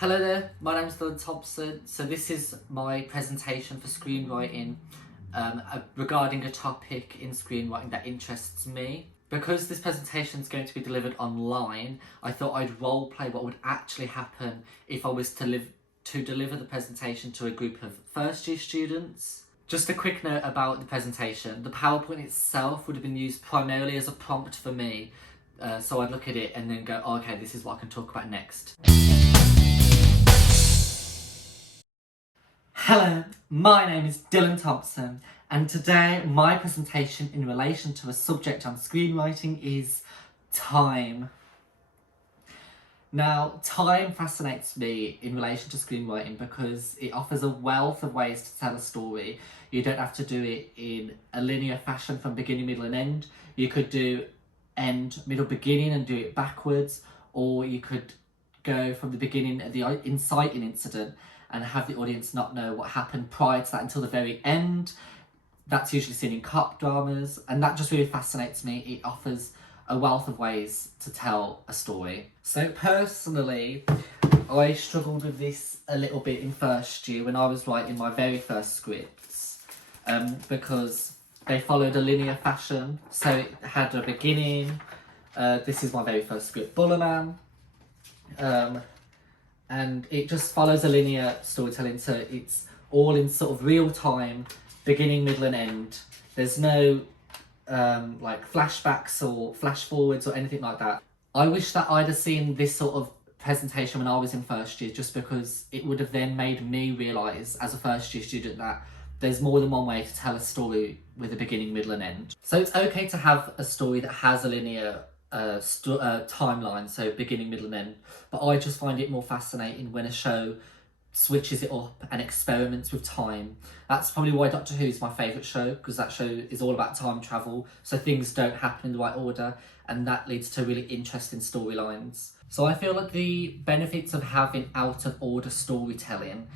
Hello there, my name is Dylan Thompson. So this is my presentation for screenwriting regarding a topic in screenwriting that interests me. Because this presentation is going to be delivered online, I thought I'd roleplay what would actually happen if I was to deliver the presentation to a group of first year students. Just a quick note about the presentation. The PowerPoint itself would have been used primarily as a prompt for me. So I'd look at it and then go, oh, okay, this is what I can talk about next. Hello, my name is Dylan Thompson, and today my presentation in relation to a subject on screenwriting is time. Now, time fascinates me in relation to screenwriting because it offers a wealth of ways to tell a story. You don't have to do it in a linear fashion from beginning, middle and end. You could do end, middle, beginning and do it backwards, or you could go from the beginning of the inciting incident and have the audience not know what happened prior to that until the very end. That's usually seen in cop dramas, and that just really fascinates me. It offers a wealth of ways to tell a story. So personally, I struggled with this a little bit in first year when I was writing my very first scripts, because they followed a linear fashion. So it had a beginning, this is my very first script, Bullerman, and it just follows a linear storytelling, so it's all in sort of real time, beginning, middle and end. There's no like flashbacks or flash forwards or anything like that. I wish that I'd have seen this sort of presentation when I was in first year, just because it would have then made me realise as a first year student that there's more than one way to tell a story with a beginning, middle and end. So it's okay to have a story that has a linear timeline, so beginning, middle and end, but I just find it more fascinating when a show switches it up and experiments with time. That's probably why Doctor Who is my favourite show, because that show is all about time travel, so things don't happen in the right order, and that leads to really interesting storylines. So I feel like the benefits of having out of order storytelling,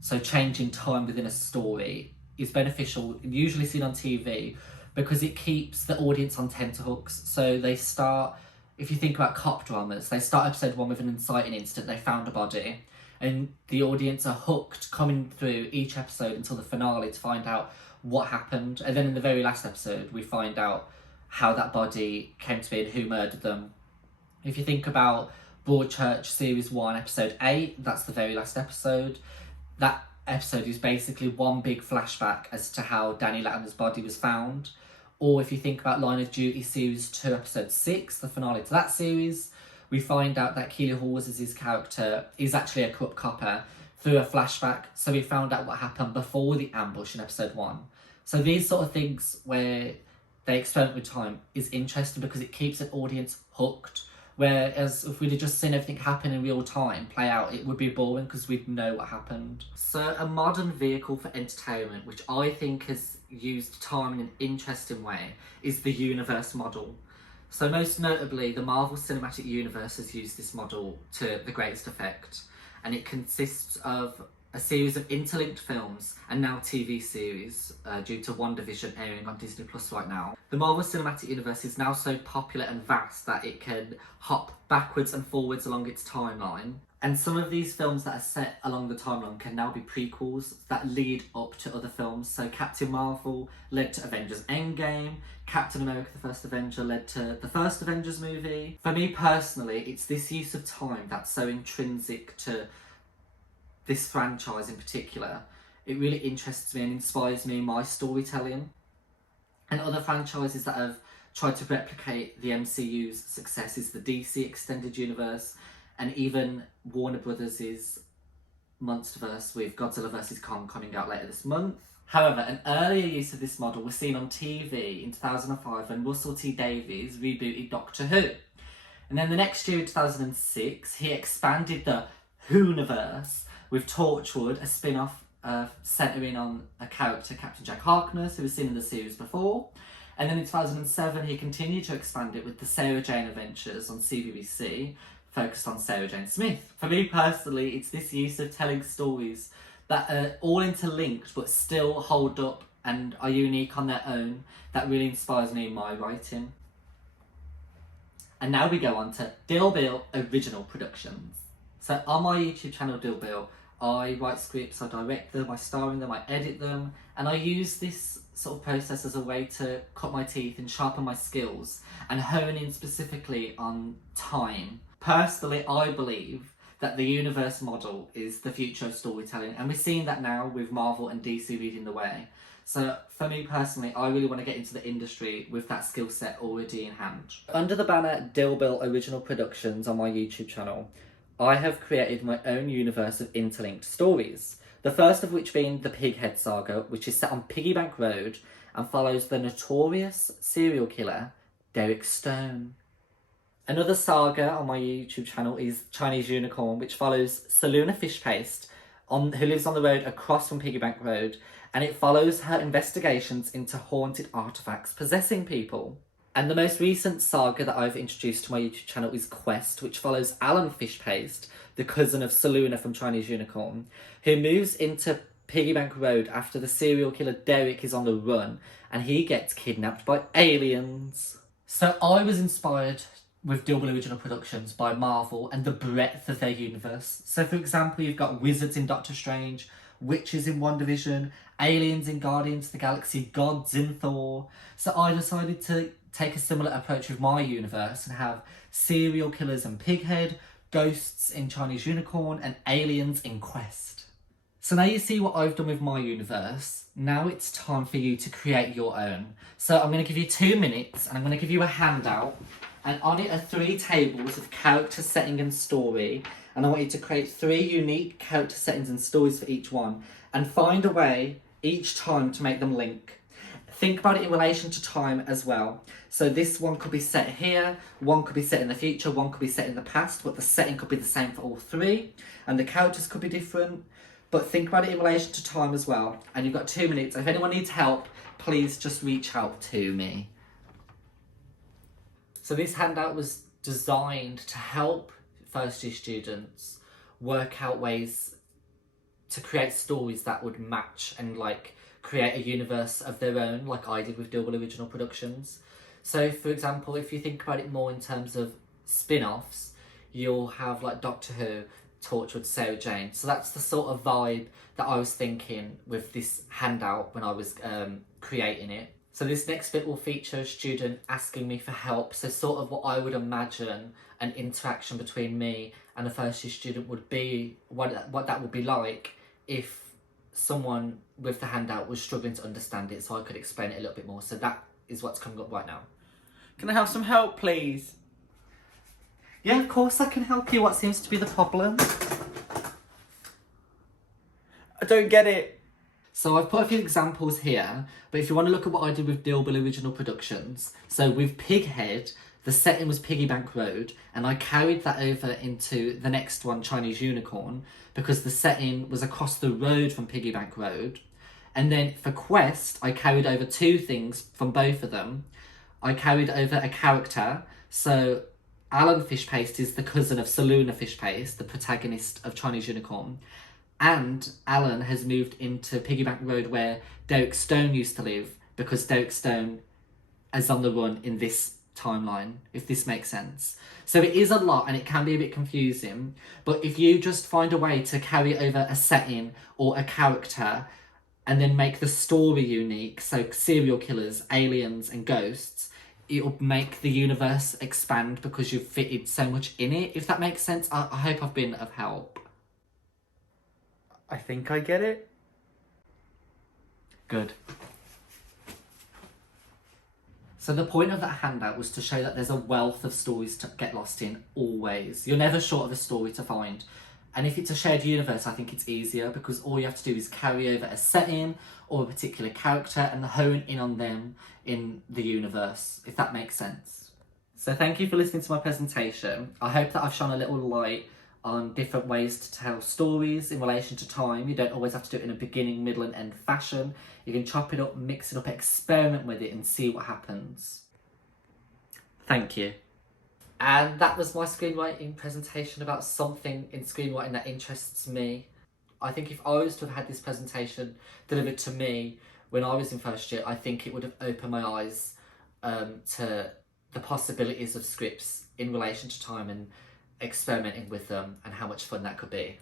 so changing time within a story, is beneficial, usually seen on TV, because it keeps the audience on tenterhooks. So they start, if you think about cop dramas, they start episode 1 with an inciting incident, they found a body, and the audience are hooked coming through each episode until the finale to find out what happened. And then in the very last episode, we find out how that body came to be and who murdered them. If you think about Broadchurch Series 1, Episode 8, that's the very last episode. That episode is basically one big flashback as to how Danny Latimer's body was found. Or if you think about Line of Duty Series 2, Episode 6, the finale to that series, we find out that Keely Hawes' character is actually a corrupt copper through a flashback. So we found out what happened before the ambush in Episode 1. So these sort of things where they experiment with time is interesting because it keeps an audience hooked. Whereas if we'd have just seen everything happen in real time play out, it would be boring because we'd know what happened. So a modern vehicle for entertainment, which I think has used time in an interesting way, is the Whoniverse model. So most notably, the Marvel Cinematic Universe has used this model to the greatest effect, and it consists of a series of interlinked films and now TV series due to WandaVision airing on Disney Plus right now. The Marvel Cinematic Universe is now so popular and vast that it can hop backwards and forwards along its timeline. And some of these films that are set along the timeline can now be prequels that lead up to other films. So Captain Marvel led to Avengers Endgame, Captain America the First Avenger led to the first Avengers movie. For me personally, it's this use of time that's so intrinsic to this franchise in particular. It really interests me and inspires me in my storytelling. And other franchises that have tried to replicate the MCU's success is the DC Extended Universe, and even Warner Brothers' Monsterverse with Godzilla vs. Kong coming out later this month. However, an earlier use of this model was seen on TV in 2005 when Russell T Davies rebooted Doctor Who. And then the next year in 2006, he expanded the Whoniverse with Torchwood, a spin-off centering on a character, Captain Jack Harkness, who was seen in the series before. And then in 2007, he continued to expand it with the Sarah Jane Adventures on CBBC, focused on Sarah Jane Smith. For me personally, it's this use of telling stories that are all interlinked but still hold up and are unique on their own that really inspires me in my writing. And now we go on to Dill Bill Original Productions. So on my YouTube channel, Dill Bill, I write scripts, I direct them, I star in them, I edit them, and I use this sort of process as a way to cut my teeth and sharpen my skills and hone in specifically on time. Personally, I believe that the universe model is the future of storytelling, and we're seeing that now with Marvel and DC leading the way. So for me personally, I really want to get into the industry with that skill set already in hand. Under the banner Dill Bill Original Productions on my YouTube channel, I have created my own universe of interlinked stories. The first of which being the Pighead saga, which is set on Piggybank Road and follows the notorious serial killer, Derek Stone. Another saga on my YouTube channel is Chinese Unicorn, which follows Saluna Fishpaste, who lives on the road across from Piggybank Road, and it follows her investigations into haunted artefacts possessing people. And the most recent saga that I've introduced to my YouTube channel is Quest, which follows Alan Fishpaste, the cousin of Saluna from Chinese Unicorn, who moves into Piggybank Road after the serial killer Derek is on the run and he gets kidnapped by aliens. So I was inspired with Dill Bill Original Productions by Marvel and the breadth of their universe. So for example, you've got wizards in Doctor Strange, witches in WandaVision, aliens in Guardians of the Galaxy, gods in Thor. So I decided to take a similar approach with my universe and have serial killers in Pighead, ghosts in Chinese Unicorn, and aliens in Quest. So now you see what I've done with my universe. Now it's time for you to create your own. So I'm going to give you 2 minutes and I'm going to give you a handout. And on it are 3 tables of character, setting and story. And I want you to create 3 unique character settings and stories for each one. And find a way each time to make them link. Think about it in relation to time as well. So this one could be set here, one could be set in the future, one could be set in the past, but the setting could be the same for all 3. And the characters could be different. But think about it in relation to time as well. And you've got 2 minutes. If anyone needs help, please just reach out to me. So this handout was designed to help first year students work out ways to create stories that would match and create a universe of their own, like I did with Dill Bill Original Productions. So for example, if you think about it more in terms of spin-offs, you'll have like Doctor Who, Torchwood, Sarah Jane. So that's the sort of vibe that I was thinking with this handout when I was creating it. So this next bit will feature a student asking me for help. So sort of what I would imagine an interaction between me and a first year student would be, what that would be like if someone with the handout was struggling to understand it, so I could explain it a little bit more. So that is what's coming up right now. Can I have some help, please? Yeah, of course I can help you. What seems to be the problem? I don't get it. So I've put a few examples here, but if you want to look at what I did with Dill Bill Original Productions, so with Pighead, the setting was Piggybank Road, and I carried that over into the next one, Chinese Unicorn, because the setting was across the road from Piggybank Road. And then for Quest, I carried over 2 things from both of them. I carried over a character, so Alan Fishpaste is the cousin of Saluna Fishpaste, the protagonist of Chinese Unicorn. And Alan has moved into Piggybank Road where Derek Stone used to live, because Derek Stone is on the run in this timeline, if this makes sense. So it is a lot and it can be a bit confusing, but if you just find a way to carry over a setting or a character and then make the story unique, so serial killers, aliens and ghosts, it'll make the universe expand because you've fitted so much in it, if that makes sense. I hope I've been of help. I think I get it. Good. So the point of that handout was to show that there's a wealth of stories to get lost in, always. You're never short of a story to find. And if it's a shared universe, I think it's easier because all you have to do is carry over a setting or a particular character and hone in on them in the universe, if that makes sense. So thank you for listening to my presentation. I hope that I've shone a little light on different ways to tell stories in relation to time. You don't always have to do it in a beginning, middle and end fashion. You can chop it up, mix it up, experiment with it and see what happens. Thank you. And that was my screenwriting presentation about something in screenwriting that interests me. I think if I was to have had this presentation delivered to me when I was in first year, I think it would have opened my eyes to the possibilities of scripts in relation to time and experimenting with them and how much fun that could be.